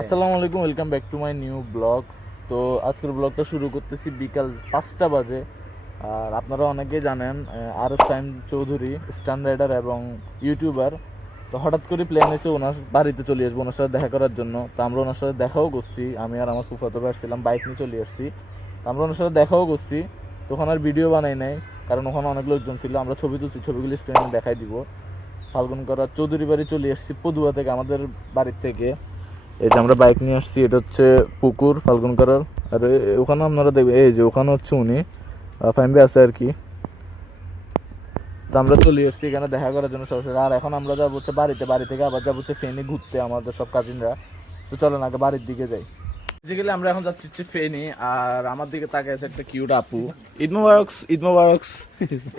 আসসালামু আলাইকুম, welcome back to my new blog. তো আজকের ব্লগটা শুরু করতেছি বিকাল 5টা বাজে। আর আপনারা অনেকেই জানেন R S time Chowdhury stunt rider এবং ইউটিউবার। তো হঠাৎ করে প্ল্যান এসে ওনার বাড়িতে চলে আসবো ওনার সাথে দেখা করার জন্য। তো আমরা ওনার সাথে দেখাও করছি, আমি আর আমার ফুফাতো ভাই আসছিলাম, বাইক নিয়ে চলে আসছি। তো আমরা ওনার সাথে দেখাও করছি, তখন আর ভিডিও বানাই নাই কারণ ওখানে অনেক লোকজন ছিল। আমরা ছবি তুলছি, ছবিগুলি স্ক্রিনে দেখাই দিব। ফাল্গুন করা চৌধুরী বাড়ি চলে আসছি পদুয়া থেকে, আমাদের বাড়ির থেকে। এই যে আমরা বাইক নিয়ে আসছি, এটা হচ্ছে পুকুর ফাল্গুন করার। আর ওখানে আপনারা দেখবেন, এই যে ওখানে হচ্ছে উনি ফাইমবে আছে আর কি। তো আমরা চলে এসেছি এখানে দেখা করার জন্য সরাসরি। আর এখন আমরা যাবো হচ্ছে বাড়িতে, বাড়ি থেকে আবার যাবো হচ্ছে ফেনী ঘুরতে আমাদের সব কাজিনরা। তো চলেন আগে বাড়ির দিকে যাই। বেসিক্যালি আমরা এখন যাচ্ছি হচ্ছে ফেনী। আর আমার দিকে তাকাই আছে একটা কিউট আপু। ঈদ মোবারকস, ঈদ মোবারকস।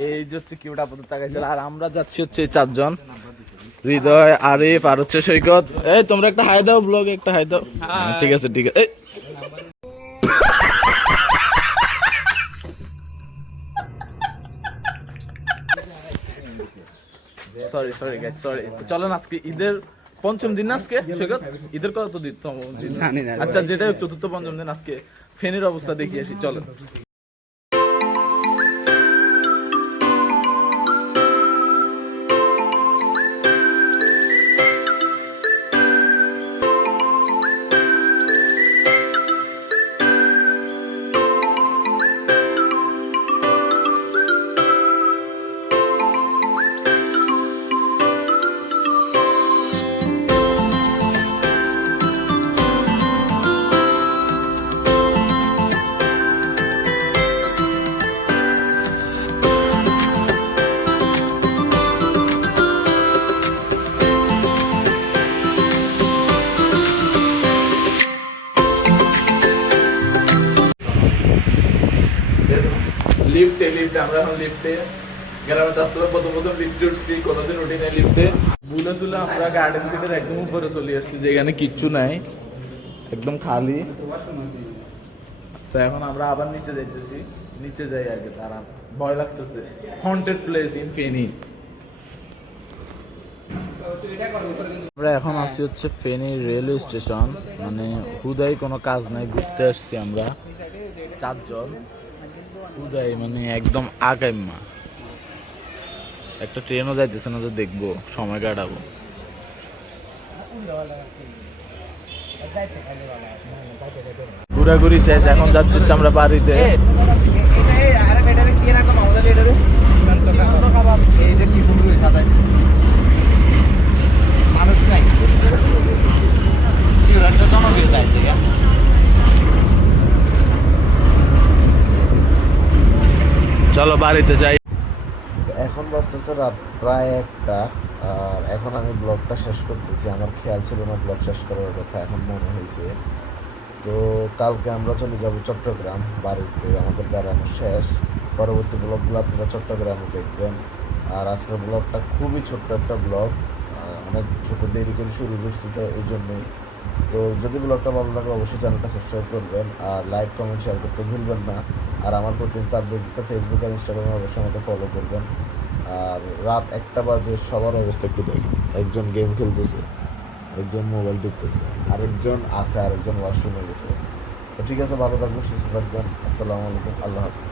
এই যে হচ্ছে কিউট আপু তাকাইছিল। আর আমরা যাচ্ছি হচ্ছে 4 জন, হৃদয়, আরিফ আর হচ্ছে সৈকত। এই তোমরা একটা হাই দাও, ব্লগে একটা হাই দাও। ঠিক আছে ঠিক আছে। Sorry sorry guys, sorry. চলেন, আজকে ঈদের পঞ্চম দিন না আজকে সৈকত? ঈদের কত দিন জানি না, আচ্ছা যেটা চতুর্থ পঞ্চম দিন। আজকে ফেনীর অবস্থা দেখি আসি, চলেন। লিফটে লিফটে আমরা এখন লিফটে গেলাম। চাষতলা প্রথম লিফটে উঠছি, কোনোদিন উঠি নাই লিফটে। বুলে চুলে আমরা গার্ডেন সিটের একদম উপরে চলে আসছি, যেখানে কিচ্ছু নাই, একদম খালি। তো এখন আমরা আবার নিচে যাইতেছি, নিচে যাই আগে, তারা ভয় লাগতেছে। Haunted place in Feni. আমরা এখন আসছি হচ্ছে ফেনী রেলওয়ে স্টেশন। মানে হুদাই কোনো কাজ নাই, ঘুরতে আসছি আমরা 4 জন। উদয় মানে একদম আগাইমা। একটা ট্রেনও যাইতেছে না যে দেখবো, সময় কাটাবো। ঘোরাঘুরি শেষ, এখন যাচ্ছি আমরা বাড়িতে। চলো বাড়িতে যাই। এখন বাজতেছে রাত প্রায় 1টা। আর এখন আমি ব্লগটা শেষ করতেছি। আমার খেয়াল ছিল না ব্লগ শেষ করার কথা, এখন মনে হয়েছে। তো কালকে আমরা চলে যাব চট্টগ্রাম বাড়িতে, আমাদের বেড়ানো শেষ। পরবর্তী ব্লগগুলো আপনারা চট্টগ্রামে দেখবেন। আর আজকের ব্লগটা খুবই ছোট্ট একটা ব্লগ, অনেক ছোটো দেরি করে শুরু করছি, তো এই জন্যই। তো যদি ব্লগটা ভালো লাগে অবশ্যই চ্যানেলটা সাবস্ক্রাইব করবেন, আর লাইক কমেন্ট শেয়ার করতে ভুলবেন না। আর আমার প্রতিদিন আপডেট দিতে ফেসবুক আর ইনস্টাগ্রামে অবশ্যই আমাকে ফলো করবেন। আর রাত 1টা বাজে, সবার অবস্থা একটু দেখেন। একজন গেম খেলতেছে, একজন মোবাইল টিপতেছে, আরেকজন আছে, আরেকজন ওয়াশরুমে গেছে। তো ঠিক আছে, ভালো থাকবেন, সুস্থ থাকবেন। আসসালামু আলাইকুম, আল্লাহ হাফিজ।